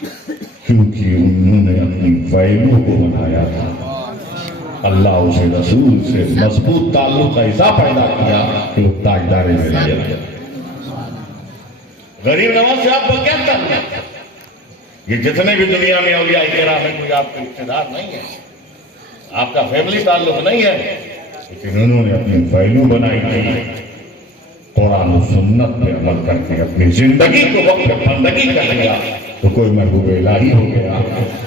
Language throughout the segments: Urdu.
کیونکہ انہوں نے اپنی ویلو کو بنایا تھا. اللہ اسے رسول سے مضبوط تعلق ایسا پیدا کیا کہ وہ تاجدار ولایت. غریب نواز سے آپ کو کیا کرنا؟ یہ جتنے بھی دنیا میں اولیاء کرام ہیں کوئی آپ کے رشتے دار نہیں ہے، آپ کا فیملی تعلق نہیں ہے، لیکن انہوں نے اپنی ویلو بنائی تھی قرآن و سنت پہ عمل کر کے اپنی زندگی کو وقت بندگی کر لیا. تو کوئی محبوب الہی ہو گیا،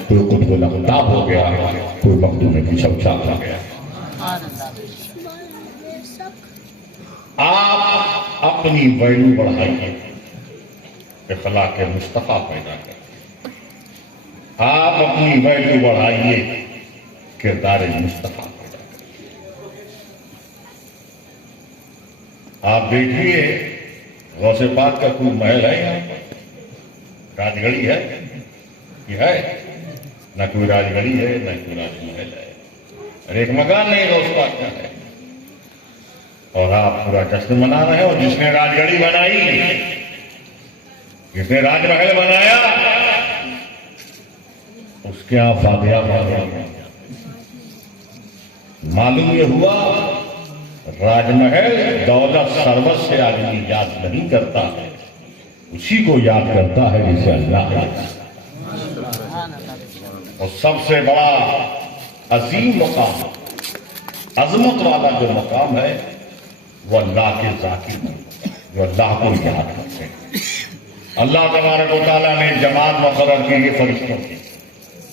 کوئی قطب الاقطاب ہو گیا، کوئی مخدوم کی شوچات ہو گیا. آپ اپنی ویلو بڑھائیے، اخلاق مصطفیٰ پیدا کریں. آپ اپنی ویلو بڑھائیے، کردار مصطفیٰ پیدا کریں. آپ دیکھیے غوث پاک کا کوئی محل ہے یہاں پر؟ راج گڑی ہے؟ یہ ہے نہ کوئی راج گڑی ہے نہ کوئی راج محل ہے، اور ایک مکان نہیں غوث پاک کا ہے. اور آپ پورا جشن منا رہے ہیں. اور جس نے راج گڑی بنائی، جس نے راج محل بنایا، اس کے یہاں فاتحہ پڑھا. معلوم یہ ہوا راج محل دولت ثروت سے آدمی یاد نہیں کرتا ہے، اسی کو یاد کرتا ہے جسے اللہ ہے. اور سب سے بڑا عظیم مقام، عظمت والا جو مقام ہے وہ اللہ کے ذاکر ہیں، جو اللہ کو یاد کرتے ہیں. اللہ تبارک و تعالیٰ نے جماعت مقرر کی ہے فرشتوں کی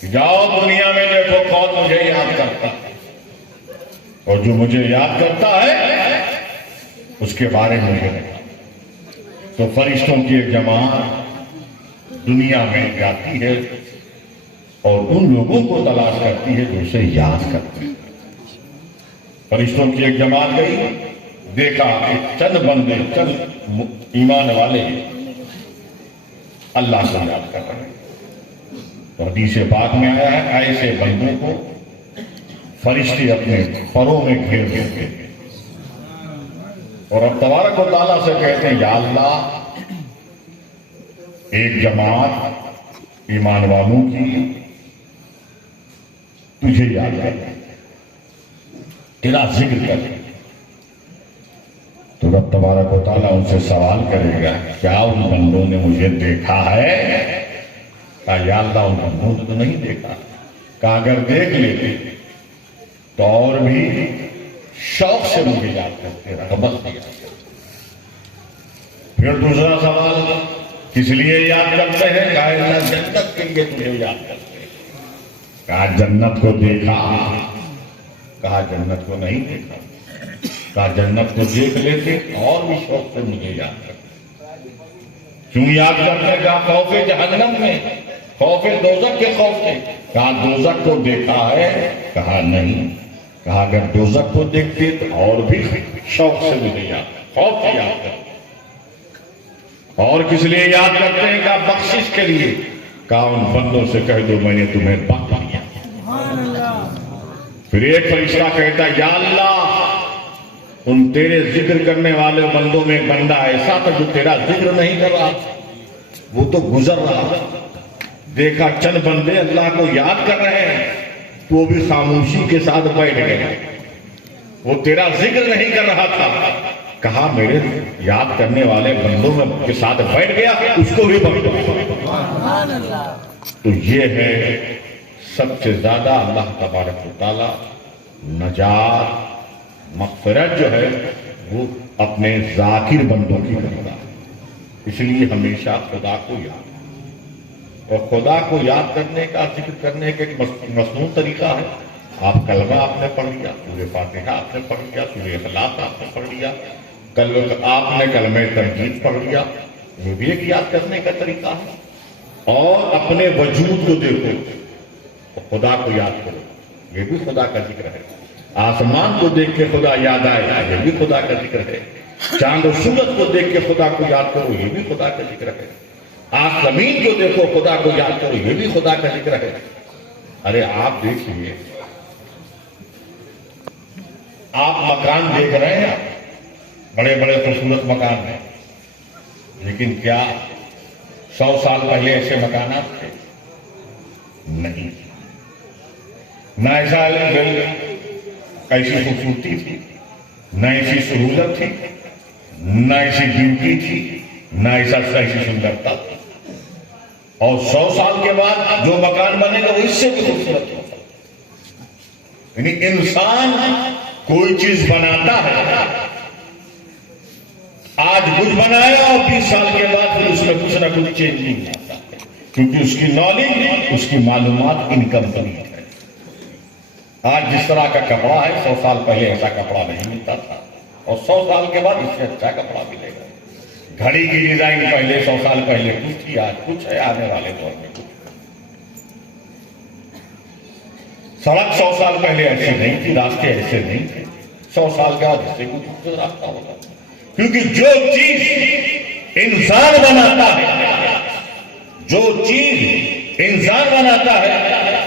کہ جاؤ دنیا میں دیکھو کون مجھے یاد کرتا ہے، اور جو مجھے یاد کرتا ہے اس کے بارے میں مجھے بتا. تو فرشتوں کی ایک جماعت دنیا میں جاتی ہے اور ان لوگوں کو تلاش کرتی ہے جو اسے یاد کرتے ہیں. فرشتوں کی ایک جماعت گئی، دیکھا کہ چند بندے، چند ایمان والے اللہ کو یاد کر رہے ہیں. تو حدیث پاک میں آیا ہے ایسے بندوں کو فرشتے اپنے پروں میں گھیر دیتے ہیں اور اب تبارک و تعالیٰ سے کہتے ہیں یا اللہ ایک جماعت ایمان والوں کی تجھے یاد کر، تیرا ذکر کر. تو رب تبارک و تعالیٰ ان سے سوال کرے گا کیا ان بندوں نے مجھے دیکھا ہے؟ کہا یا اللہ ان بندوں نے تو نہیں دیکھا. کہا اگر دیکھ لیتے تو اور بھی شوق سے مجھے یاد کرتے، رغبت سے یاد کرتے. پھر دوسرا سوال کس لیے یاد کرتے ہیں؟ کہا اللہ جنت کے لیے تجھے یاد کرتے ہیں. کہا جنت کو دیکھا؟ کہا جنت کو نہیں دیکھا. کہا جنت کو دیکھ لیتے اور بھی شوق سے مجھے یاد کرتے. کیوں یاد کرتے؟ کہا خوف جہنم میں، خوف دوزخ کے خوف سے. کہا دوزخ کو دیکھا ہے؟ کہا نہیں. کہا اگر دوزخ کو دیکھتے تو اور بھی شوق سے مجھے یاد، خوف سے یاد کرتے. اور کس لیے یاد کرتے ہیں؟ کہا بخشش کے لیے. کہا ان بندوں سے کہہ دو میں نے تمہیں بخش دیا. پھر ایک فرشتہ کہتا یا اللہ ان تیرے ذکر کرنے والے بندوں میں ایک بندہ ایسا تھا جو تیرا ذکر نہیں کر رہا، وہ تو گزر رہا تھا. دیکھا چند بندے اللہ کو یاد کر رہے ہیں تو وہ بھی خاموشی کے ساتھ بیٹھ گئے، وہ تیرا ذکر نہیں کر رہا تھا. کہا میرے یاد کرنے والے بندوں میں کے ساتھ بیٹھ گیا، اس کو بھی بخش. تو یہ ہے سب سے زیادہ اللہ تبارک و تعالی نجات مغفرت جو ہے وہ اپنے ذاکر بندوں کی کرتا ہے. اس لیے ہمیشہ خدا کو یاد، اور خدا کو یاد کرنے کا ذکر کرنے کا ایک مصنوع طریقہ ہے. آپ کلمہ آپ نے پڑھ لیا، سورہ فاتحہ آپ نے پڑھ لیا، سورہ اخلاص آپ نے پڑھ لیا، آپ نے کلمہ تمجید پڑھ لیا، یہ بھی ایک یاد کرنے کا طریقہ ہے. اور اپنے وجود کو دیکھو، خدا کو یاد کرو، یہ بھی خدا کا ذکر ہے. آسمان کو دیکھ کے خدا یاد آئے، یہ بھی خدا کا ذکر ہے. چاند و سورج کو دیکھ کے خدا کو یاد کرو، یہ بھی خدا کا ذکر ہے. آپ زمین کو دیکھو خدا کو یاد کرو، یہ بھی خدا کا ذکر ہے. ارے آپ دیکھیے، آپ مکان دیکھ رہے ہیں، بڑے بڑے خوبصورت مکان ہیں، لیکن کیا 100 سال پہلے ایسے مکانات تھے؟ نہیں. نہ ایسا ایسی خوبصورتی تھی، نہ ایسی سہولت تھی، نہ ایسی بیوٹی تھی، نہ ایسی سندرتا تھی. اور 100 سال کے بعد جو مکان بنے گا وہ اس سے بھی خوبصورت ہوگا. یعنی انسان کوئی چیز بناتا ہے، آج کچھ بنایا اور 20 سال کے بعد پھر اس میں کچھ نہ کچھ چینج نہیں آتا ہے، کیونکہ اس کی نالج، اس کی معلومات انکمپلیٹ ہے. آج جس طرح کا کپڑا ہے 100 سال پہلے ایسا کپڑا نہیں ملتا تھا، اور 100 سال کے بعد اس سے اچھا کپڑا ملے گا. گھڑی کی ڈیزائن پہلے 100 سال پہلے کچھ تھی، آج کچھ ہے، آنے والے دور میں کچھ. سڑک 100 سال پہلے ایسی نہیں تھی، راستے ایسے نہیں تھے، 100 سال کے بعد اس سے کچھ راستہ ہوگا. کیونکہ جو چیز انسان بناتا ہے، جو چیز انسان بناتا ہے،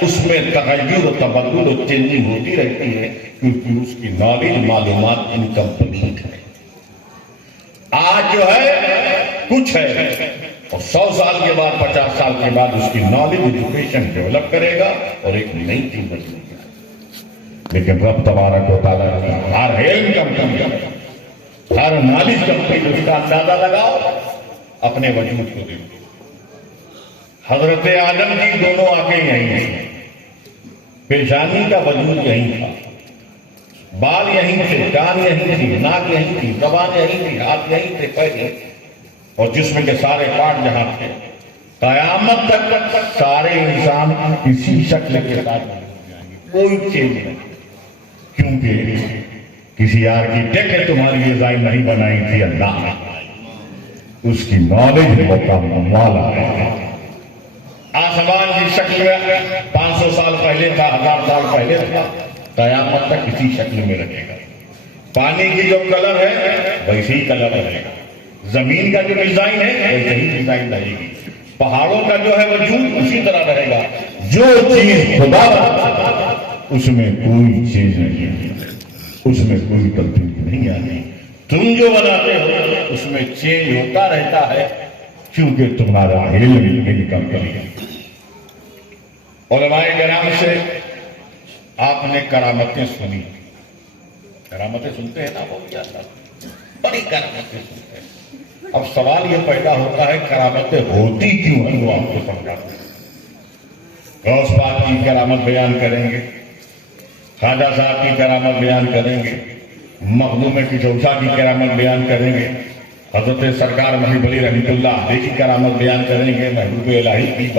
اس میں تغیر و تبدل و چینجنگ ہوتی رہتی ہے، کیونکہ اس کی نالج، معلومات انکمپلیٹ ہے. آج جو ہے کچھ ہے، اور 100 سال کے بعد، 50 سال کے بعد اس کی نالج، ایجوکیشن ڈیولپ کرے گا اور ایک نئی چیز بنے گی. لیکن رب تبارک و تعالیٰ کی ہر علم کمپنی، ہر نالج کمپنی، اس کا اندازہ لگاؤ، اپنے وجود کو دیکھو. حضرت آدم کی دونوں آنکھیں یہیں ہیں، پیشانی کا وجود یہیں تھا، بال یہیں تھے، کان یہیں تھی، ناک یہیں تھی، زبان یہیں تھی، ہاتھ یہیں تھے، پیر یہیں تھے، اور جسم کے سارے پارٹ جہاں تھے. قیامت تک سارے انسان اسی شکل کے ساتھ کوئی چینج نہیں. کیونکہ کسی آرکیٹیکٹ نے تمہاری ڈیزائن نہیں بنائی تھی، اللہ اس کی نالج والا ہے. آسمان کی شکل میں 500 سال پہلے تھا، 1000 سال پہلے تھا، قیامت تک اسی شکل میں رہے گا. پانی کی جو کلر ہے ویسے ہی کلر رہے گا، زمین کا جو ڈیزائن ہے ویسے ہی ڈیزائن رہے گی، پہاڑوں کا جو ہے وجود اسی طرح رہے گا. جو چیز خدا اس میں کوئی چیز نہیں، اس میں کوئی تبدیلی نہیں آتی. تم جو بناتے ہو اس میں چینج ہوتا رہتا ہے، کیونکہ تمہارا علم انکمپلیٹ ہے. علماء کرام سے آپ نے کرامتیں سنی، کرامتیں سنتے ہیں نا، وہ کیا بڑی کرامتیں سنتے ہیں. اب سوال یہ پیدا ہوتا ہے کرامتیں ہوتی کیوں ہیں، وہ آپ کو سمجھاتے ہیں. غوث پاک کی کرامت بیان کریں گے، خواجہ صاحب کی کرامت بیان کریں گے، مخدوم کشوشا کی کرامت بیان کریں گے، حضرت سرکار محب علی رحمۃ اللہ علیہ کی کرامت بیان کریں گے، محبوب الہی کی